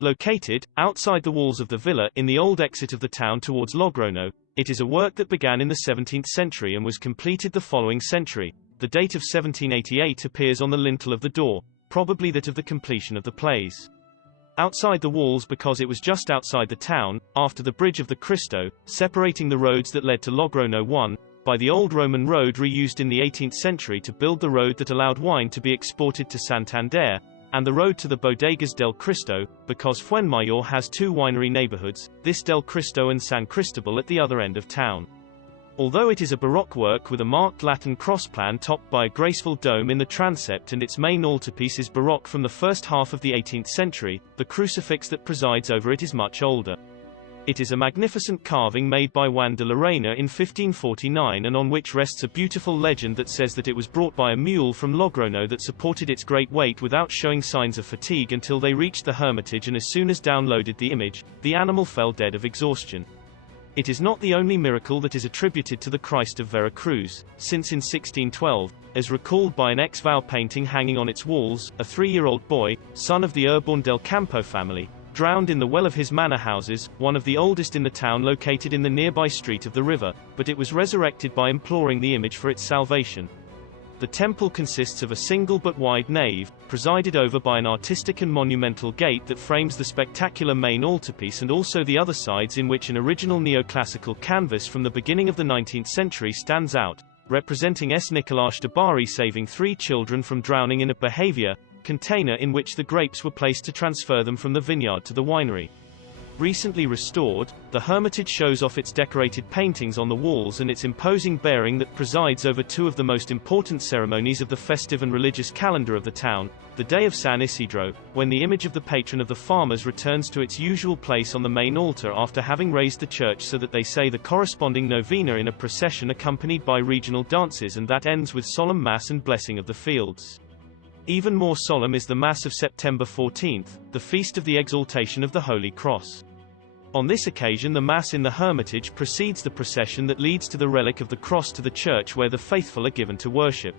Located outside the walls of the villa in the old exit of the town towards Logrono, it is a work that began in the 17th century and was completed the following century. The date of 1788 appears on the lintel of the door, probably that of the completion of the plays. Outside the walls because it was just outside the town, after the Bridge of the Cristo, separating the roads that led to Logrono 1, by the old Roman road reused in the 18th century to build the road that allowed wine to be exported to Santander, and the road to the Bodegas del Cristo, because Fuenmayor has two winery neighborhoods, this del Cristo and San Cristobal at the other end of town. Although it is a Baroque work with a marked Latin cross plan topped by a graceful dome in the transept and its main altarpiece is Baroque from the first half of the 18th century, the crucifix that presides over it is much older. It is a magnificent carving made by Juan de la Reina in 1549 and on which rests a beautiful legend that says that it was brought by a mule from Logrono that supported its great weight without showing signs of fatigue until they reached the hermitage, and as soon as downloaded the image, the animal fell dead of exhaustion. It is not the only miracle that is attributed to the Christ of Veracruz, since in 1612, as recalled by an ex-vow painting hanging on its walls, a 3-year-old boy, son of the Urban del Campo family, drowned in the well of his manor houses, one of the oldest in the town located in the nearby street of the river, but it was resurrected by imploring the image for its salvation. The temple consists of a single but wide nave, presided over by an artistic and monumental gate that frames the spectacular main altarpiece and also the other sides, in which an original neoclassical canvas from the beginning of the 19th century stands out, representing S. Nicolás de Bari saving 3 children from drowning in a behavior container in which the grapes were placed to transfer them from the vineyard to the winery. Recently restored, the Hermitage shows off its decorated paintings on the walls and its imposing bearing that presides over 2 of the most important ceremonies of the festive and religious calendar of the town, the Day of San Isidro, when the image of the patron of the farmers returns to its usual place on the main altar after having raised the church, so that they say the corresponding novena in a procession accompanied by regional dances, and that ends with solemn Mass and blessing of the fields. Even more solemn is the Mass of September 14th, the feast of the Exaltation of the Holy Cross. On this occasion the Mass in the Hermitage precedes the procession that leads to the relic of the cross to the church where the faithful are given to worship.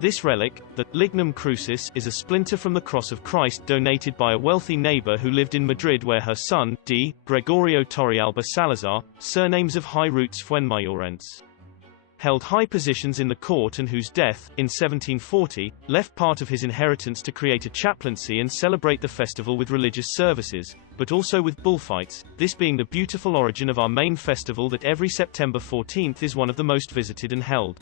This relic, the Lignum Crucis, is a splinter from the Cross of Christ donated by a wealthy neighbor who lived in Madrid, where her son, D. Gregorio Torrealba Salazar, surnames of high roots Fuenmayorense, held high positions in the court and whose death, in 1740, left part of his inheritance to create a chaplaincy and celebrate the festival with religious services, but also with bullfights, this being the beautiful origin of our main festival that every September 14th is one of the most visited and held.